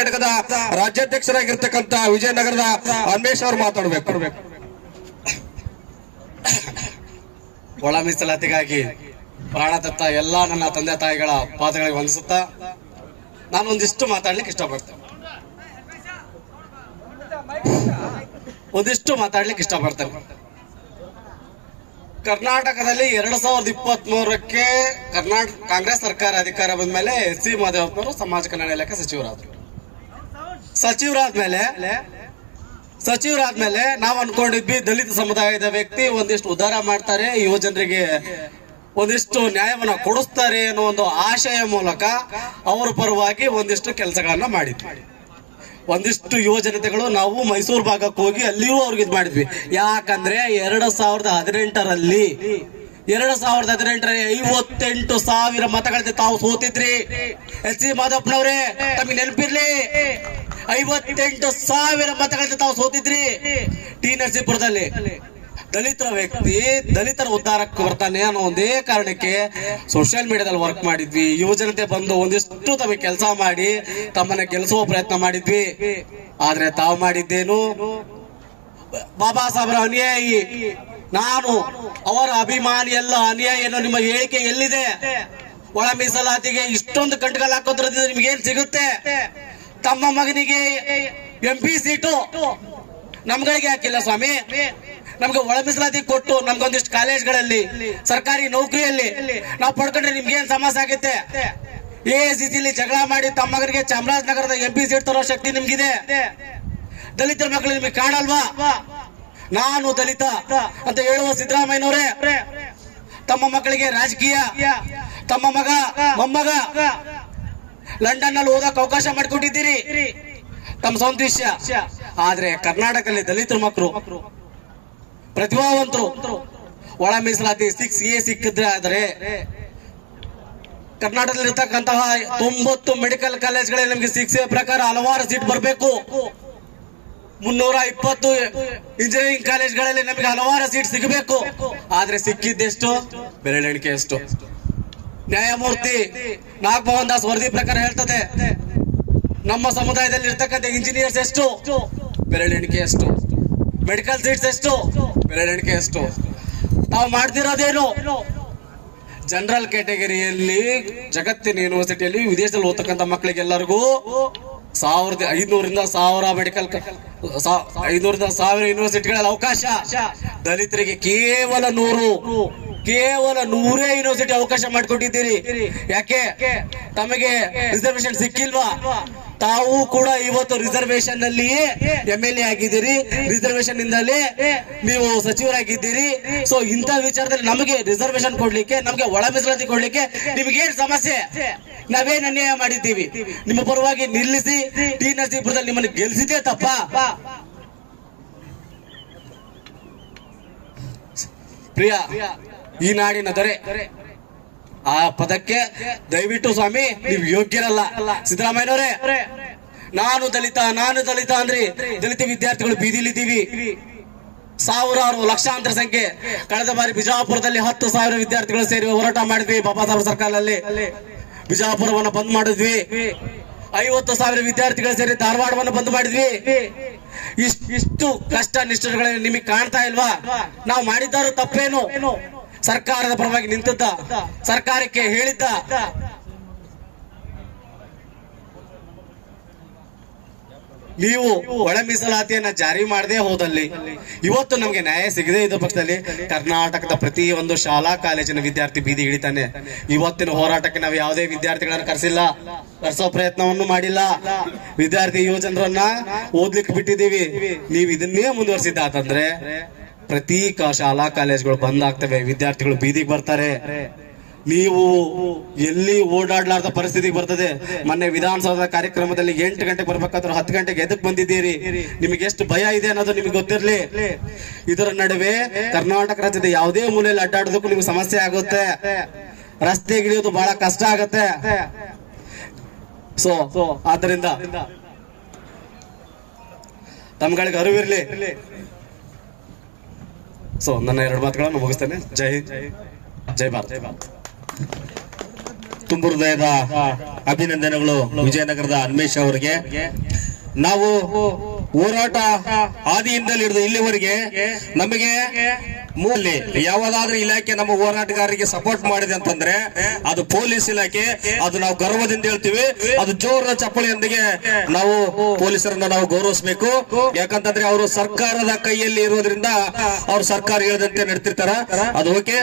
ಘಟಕದ ರಾಜ್ಯಾಧ್ಯಕ್ಷರಾಗಿರ್ತಕ್ಕಂತ ವಿಜಯನಗರದ ಅನ್ವೇಷ್ ಅವರು ಮಾತಾಡ್ಬೇಕು. ಒಳ ಮೀಸಲಾತಿಗಾಗಿ ಪ್ರಾಣ ತತ್ತ ಎಲ್ಲಾ ನನ್ನ ತಂದೆ ತಾಯಿಗಳ ಪಾದಗಳಿಗೆ ವಂದಿಸುತ್ತಾ ನಾನು ಒಂದಿಷ್ಟು ಮಾತಾಡ್ಲಿಕ್ಕೆ ಇಷ್ಟಪಡ್ತೇನೆ. ಒಂದಿಷ್ಟು ಮಾತಾಡ್ಲಿಕ್ಕೆ ಇಷ್ಟಪಡ್ತೇನೆ. ಕರ್ನಾಟಕದಲ್ಲಿ ಎರಡ್ ಸಾವಿರದ ಇಪ್ಪತ್ತ್ ಮೂರಕ್ಕೆ ಕರ್ನಾಟಕ ಕಾಂಗ್ರೆಸ್ ಸರ್ಕಾರ ಅಧಿಕಾರ ಬಂದ ಮೇಲೆ ಎಸ್ ಸಿ ಮಾದೇವಪ್ಪನವರು ಸಮಾಜ ಕಲ್ಯಾಣ ಇಲಾಖೆ ಸಚಿವರಾದ್ರು. ಸಚಿವರಾದ್ಮೇಲೆ ಸಚಿವರಾದ್ಮೇಲೆ ನಾವು ಅನ್ಕೊಂಡಿದ್ವಿ ದಲಿತ ಸಮುದಾಯದ ವ್ಯಕ್ತಿ ಒಂದಿಷ್ಟು ಉದ್ಧಾರ ಮಾಡ್ತಾರೆ, ಯುವ ಜನರಿಗೆ ಒಂದಿಷ್ಟು ನ್ಯಾಯವನ್ನ ಕೊಡಿಸ್ತಾರೆ ಅನ್ನೋ ಒಂದು ಆಶಯ ಮೂಲಕ ಅವರ ಪರವಾಗಿ ಒಂದಿಷ್ಟು ಕೆಲಸಗಳನ್ನ ಮಾಡಿದ್ವಿ. ಒಂದಿಷ್ಟು ಯುವ ಜನತೆಗಳು ನಾವು ಮೈಸೂರು ಭಾಗಕ್ಕೆ ಹೋಗಿ ಅಲ್ಲಿಯೂ ಅವ್ರಿಗೆ ಇದು ಮಾಡಿದ್ವಿ. ಯಾಕಂದ್ರೆ ಎರಡು ಸಾವಿರದ ಹದಿನೆಂಟರಲ್ಲಿ, ಎರಡು ಸಾವಿರದ ಹದಿನೆಂಟರಲ್ಲಿ ಐವತ್ತೆಂಟು ಸಾವಿರ ಮತಗಳಿಂದ ತಾವು ಸೋತಿದ್ರಿ. ಎಸ್ ಸಿ ಮಾಧಪ್ಪನವ್ರೆ ತಮಗೆ ನೆನಪಿರ್ಲಿ. ಐವತ್ತೆಂಟು ಸಾವಿರ ಮತಗಳಿಂದ ತಾವು ಸೋತಿದ್ರಿ. ಟಿ ನರಸೀಪುರದಲ್ಲಿ. ದಲಿತರ ವ್ಯಕ್ತಿ, ದಲಿತರ ಉದ್ಧಾರಕ್ಕೆ ಬರ್ತಾನೆ ಅನ್ನೋ ಒಂದೇ ಕಾರಣಕ್ಕೆ ಸೋಷಿಯಲ್ ಮೀಡಿಯಾದಲ್ಲಿ ವರ್ಕ್ ಮಾಡಿದ್ವಿ. ಯುವ ಜನತೆ ಬಂದು ಒಂದಿಷ್ಟು ತಮಗೆ ಕೆಲಸ ಮಾಡಿ, ತಮ್ಮನ್ನ ಗೆಲ್ಲಿಸುವ ಪ್ರಯತ್ನ ಮಾಡಿದ್ವಿ. ಆದ್ರೆ ತಾವು ಮಾಡಿದ್ದೇನು? ಬಾಬಾ ಸಾಹೇಬರ ಅನುಯಾಯಿ. ನಾನು ಅವರ ಅಭಿಮಾನಿ ಎಲ್ಲ ಅನುಯಾಯಿ ಅನ್ನೋ ನಿಮ್ಮ ಹೇಳಿಕೆ ಎಲ್ಲಿದೆ? ಒಳ ಮೀಸಲಾತಿಗೆ ಇಷ್ಟೊಂದು ಕಂಟುಗಳು ಹಾಕೋದ್ರಿಂದ ನಿಮ್ಗೇನ್ ಸಿಗುತ್ತೆ? ತಮ್ಮ ಮಗನಿಗೆ ಎಂ ಪಿ ಸೀಟು ನಮ್ಗಳಿಗೆ ಹಾಕಿಲ್ಲ ಸ್ವಾಮಿ. ನಮ್ಗೆ ಒಳ ಮೀಸಲಾತಿ ಕೊಟ್ಟು ನಮ್ಗೊಂದಿಷ್ಟು ಕಾಲೇಜ್ಗಳಲ್ಲಿ, ಸರ್ಕಾರಿ ನೌಕರಿಯಲ್ಲಿ ನಾವು ಪಡ್ಕೊಂಡ್ರೆ ನಿಮ್ಗೆ ಏನ್ ಸಮಸ್ಯೆ ಆಗುತ್ತೆ? ಎ ಸಿಸಿಲಿ ಜಗಳ ಮಾಡಿ ತಮ್ಮ ಮಗನಿಗೆ ಚಾಮರಾಜನಗರದ ಎಂ ಪಿ ಸೀಟ್ ತರೋ ಶಕ್ತಿ ನಿಮ್ಗಿದೆ. ದಲಿತರ ಮಕ್ಕಳು ನಿಮಗೆ ಕಾಣಲ್ವಾ? ನಾನು ದಲಿತ ಅಂತ ಹೇಳುವ ಸಿದ್ದರಾಮಯ್ಯನವರೇ, ತಮ್ಮ ಮಕ್ಕಳಿಗೆ ರಾಜಕೀಯ, ತಮ್ಮ ಮಗ, ಮೊಮ್ಮಗ ಲಂಡನ್ನಲ್ಲಿ ಓದಕ್ಕೆ ಅವಕಾಶ ಮಾಡಿಕೊಟ್ಟಿದ್ದೀರಿ. ತಮ್ಮ ಸ್ವಂತ ವಿಷಯ. ಆದ್ರೆ ಕರ್ನಾಟಕದಲ್ಲಿ ದಲಿತರು ಮಕ್ಕಳು, ಪ್ರತಿಭಾವಂತರು, ಒಳ ಮೀಸಲಾತಿ ಸಿಕ್ಸ್ ಎ ಸಿಕ್ಕಿದ್ರೆ ಆದ್ರೆ ಕರ್ನಾಟಕದಲ್ಲಿ ಇರ್ತಕ್ಕಂತಹ ತೊಂಬತ್ತು ಮೆಡಿಕಲ್ ಕಾಲೇಜ್ಗಳಲ್ಲಿ ನಮಗೆ ಸಿಕ್ಸ್ ಎ ಪ್ರಕಾರ ಹಲವಾರು ಸೀಟ್ ಬರಬೇಕು. ಮುನ್ನೂರ ಇಪ್ಪತ್ತು ಇಂಜಿನಿಯರಿಂಗ್ ಕಾಲೇಜ್ಗಳಲ್ಲಿ ನಮಗೆ ಹಲವಾರು ಸೀಟ್ ಸಿಗಬೇಕು. ಆದ್ರೆ ಸಿಕ್ಕಿದ್ದೆಷ್ಟು? ಬೆರಳೆಣಿಕೆ ಎಷ್ಟು? ನ್ಯಾಯಮೂರ್ತಿ ನಾಗಮೋಹನ್ ದಾಸ್ ವರದಿ ಪ್ರಕಾರ ಹೇಳ್ತದೆ, ನಮ್ಮ ಸಮುದಾಯದಲ್ಲಿ ಇರ್ತಕ್ಕಂಥ ಇಂಜಿನಿಯರ್ಸ್ ಎಷ್ಟು? ಬೆರಳೆಣಿಕೆ ಎಷ್ಟು? ಮೆಡಿಕಲ್ ಸೀಟ್ಸ್ ಎಷ್ಟು? ಬೆರಳೆಣಿಕೆ ಎಷ್ಟು? ತಾವು ಮಾಡ್ತಿರೋದೇನು? ಜನರಲ್ ಕ್ಯಾಟಗರಿಯಲ್ಲಿ ಜಗತ್ತಿನ ಯೂನಿವರ್ಸಿಟಿಯಲ್ಲಿ ವಿದೇಶದಲ್ಲಿ ಓದ್ತಕ್ಕಂಥ ಮಕ್ಕಳಿಗೆಲ್ಲರಿಗೂ ಸಾವಿರದ ಐನೂರಿಂದ ಸಾವಿರ ಮೆಡಿಕಲ್ ಐನೂರಿಂದ ಸಾವಿರ ಯೂನಿವರ್ಸಿಟಿಗಳಲ್ಲಿ ಅವಕಾಶ. ದಲಿತರಿಗೆ ಕೇವಲ ನೂರು. ಕೇವಲ ನೂರೇ ಯೂನಿವರ್ಸಿಟಿ ಅವಕಾಶ ಮಾಡಿಕೊಟ್ಟಿದ್ದೀರಿ. ಯಾಕೆ? ತಮಗೆ ರಿಸರ್ವೇಶನ್ ಸಿಕ್ಕಿಲ್ವಾ? ತಾವು ಕೂಡ ಇವತ್ತು ರಿಸರ್ವೇಶನ್ ನಲ್ಲಿಯೇ ಎಂ ಎಲ್ ಎ ಆಗಿದ್ದೀರಿ. ರಿಸರ್ವೇಶನ್ ಇಂದಲೇ ನೀವು ಸಚಿವರಾಗಿದ್ದೀರಿ. ಸೊ ಇಂಥ ವಿಚಾರದಲ್ಲಿ ನಮಗೆ ರಿಸರ್ವೇಶನ್ ಕೊಡ್ಲಿಕ್ಕೆ, ನಮಗೆ ಒಳ ಮೀಸಲಾತಿ ಕೊಡ್ಲಿಕ್ಕೆ ಏನ್ ಸಮಸ್ಯೆ? ನಾವೇನ್ ಅನ್ಯಾಯ ಮಾಡಿದ್ದೀವಿ? ನಿಮ್ಮ ಪರವಾಗಿ ನಿಲ್ಲಿಸಿ, ಟಿ ನರಸೀಪುರದಲ್ಲಿ ನಿಮ್ಮನ್ನು ಗೆಲ್ಸಿದ್ದೇ ತಪ್ಪ. ಪ್ರಿಯ ಈ ನಾಡಿನ ದೊರೆ. ಆ ಪದಕ್ಕೆ ದಯವಿಟ್ಟು ಸ್ವಾಮಿ, ನೀವು ಯೋಗ್ಯರಲ್ಲ. ಸಿದ್ದರಾಮಯ್ಯನವರೇ, ನಾನು ದಲಿತ ನಾನು ದಲಿತ ಅಂದ್ರೆ. ದಲಿತ ವಿದ್ಯಾರ್ಥಿಗಳು ಬೀದಿಲಿದ್ದೀವಿ ಸಾವಿರಾರು ಲಕ್ಷಾಂತರ ಸಂಖ್ಯೆ. ಕಳೆದ ಬಾರಿ ಬಿಜಾಪುರದಲ್ಲಿ ಹತ್ತು ಸಾವಿರ ವಿದ್ಯಾರ್ಥಿಗಳು ಸೇರಿ ಹೋರಾಟ ಮಾಡಿದ್ವಿ ಬಾಬಾ ಸಾಹೇಬ್ ಸರ್ಕಾರದಲ್ಲಿ. ಬಿಜಾಪುರವನ್ನು ಬಂದ್ ಮಾಡಿದ್ವಿ. ಐವತ್ತು ಸಾವಿರ ವಿದ್ಯಾರ್ಥಿಗಳು ಸೇರಿ ಧಾರವಾಡವನ್ನು ಬಂದ್ ಮಾಡಿದ್ವಿ. ಇಷ್ಟ ಕಷ್ಟ ನಿಷ್ಠರುಗಳನ್ನು ನಿಮಗೆ ಕಾಣ್ತಾ ಇಲ್ವಾ? ನಾವು ಮಾಡಿದ್ದಾರು ತಪ್ಪೇನು? ಸರ್ಕಾರದ ಪರವಾಗಿ ನಿಂತಿದ್ದ, ಸರ್ಕಾರಕ್ಕೆ ಹೇಳಿದ್ದ. ನೀವು ಒಳ ಮೀಸಲಾತಿಯನ್ನ ಜಾರಿ ಮಾಡದೆ ಹೋದಲ್ಲಿ, ಇವತ್ತು ನಮ್ಗೆ ನ್ಯಾಯ ಸಿಗದೆ ಇದ್ದ ಪಕ್ಷದಲ್ಲಿ ಕರ್ನಾಟಕದ ಪ್ರತಿ ಒಂದು ಶಾಲಾ ಕಾಲೇಜಿನ ವಿದ್ಯಾರ್ಥಿ ಬೀದಿ ಹಿಡಿತಾನೆ. ಇವತ್ತಿನ ಹೋರಾಟಕ್ಕೆ ನಾವು ಯಾವುದೇ ವಿದ್ಯಾರ್ಥಿಗಳನ್ನ ಕರೆಸಿಲ್ಲ, ಕರೆಸೋ ಪ್ರಯತ್ನವನ್ನು ಮಾಡಿಲ್ಲ. ವಿದ್ಯಾರ್ಥಿ ಯುವಜನರನ್ನ ಓದ್ಲಿಕ್ಕೆ ಬಿಟ್ಟಿದ್ದೀವಿ. ನೀವು ಇದನ್ನೇ ಮುಂದುವರಿಸಿದ್ದಾತಂದ್ರೆ ಪ್ರತಿ ಶಾಲಾ ಕಾಲೇಜ್ಗಳು ಬಂದ್ ಆಗ್ತವೆ, ವಿದ್ಯಾರ್ಥಿಗಳು ಬೀದಿಗೆ ಬರ್ತಾರೆ. ನೀವು ಎಲ್ಲಿ ಓಡಾಡ್ಲಾರ್ದ ಪರಿಸ್ಥಿತಿ ಬರ್ತದೆ? ಮೊನ್ನೆ ವಿಧಾನಸೌಧದ ಕಾರ್ಯಕ್ರಮದಲ್ಲಿ ಎಂಟು ಗಂಟೆಗೆ ಬರ್ಬೇಕಾದ್ರೆ ಹತ್ತು ಗಂಟೆಗೆ ಎದಕ್ ಬಂದಿದ್ದೀರಿ? ನಿಮಗೆ ಎಷ್ಟು ಭಯ ಇದೆ ಅನ್ನೋದು ನಿಮಗೆ ಗೊತ್ತಿರ್ಲಿ. ಇದರ ನಡುವೆ ಕರ್ನಾಟಕ ರಾಜ್ಯದ ಯಾವುದೇ ಮೂಲೆಯಲ್ಲಿ ಅಡ್ಡಾಡೋದಕ್ಕೂ ನಿಮ್ಗೆ ಸಮಸ್ಯೆ ಆಗುತ್ತೆ. ರಸ್ತೆ ಇಳಿಯೋದು ಬಹಳ ಕಷ್ಟ ಆಗುತ್ತೆ. ಸೊ ಆದ್ದರಿಂದ ತಮ್ಗಳಿಗೆ ಅರಿವಿರ್ಲಿ. ಸೊ ನನ್ನ ಎರಡು ಮಾತುಗಳನ್ನು ಮುಗಿಸ್ತೇನೆ. ಜೈ ಜೈ ಭಾರತ್. ತುಂಬು ಹೃದಯದ ಅಭಿನಂದನೆಗಳು ವಿಜಯನಗರದ ಅನ್ಮೇಶ್ ಅವರಿಗೆ. ನಾವು ಹೋರಾಟ ಆದಿಯಿಂದಲೇ ಹಿಡಿದು ಇಲ್ಲಿವರೆಗೆ ನಮಗೆ ಮೂಲೆ ಯಾವುದಾದ್ರೂ ಇಲಾಖೆ ನಮ್ಮ ಹೋರಾಟಗಾರರಿಗೆ ಸಪೋರ್ಟ್ ಮಾಡಿದೆ ಅಂತಂದ್ರೆ ಅದು ಪೊಲೀಸ್ ಇಲಾಖೆ, ಅದು ನಾವು ಗರ್ವದಿಂದ ಹೇಳ್ತೀವಿ. ಅದು ಜೋರ ಚಪ್ಪಳಿಯೊಂದಿಗೆ ನಾವು ಪೊಲೀಸರನ್ನ ನಾವು ಗೌರವಿಸಬೇಕು. ಯಾಕಂತಂದ್ರೆ ಅವರು ಸರ್ಕಾರದ ಕೈಯಲ್ಲಿ ಇರೋದ್ರಿಂದ ಅವ್ರು ಸರ್ಕಾರ ಹೇಳದಂತೆ ನಡೆತಿರ್ತಾರ. ಅದು ಓಕೆ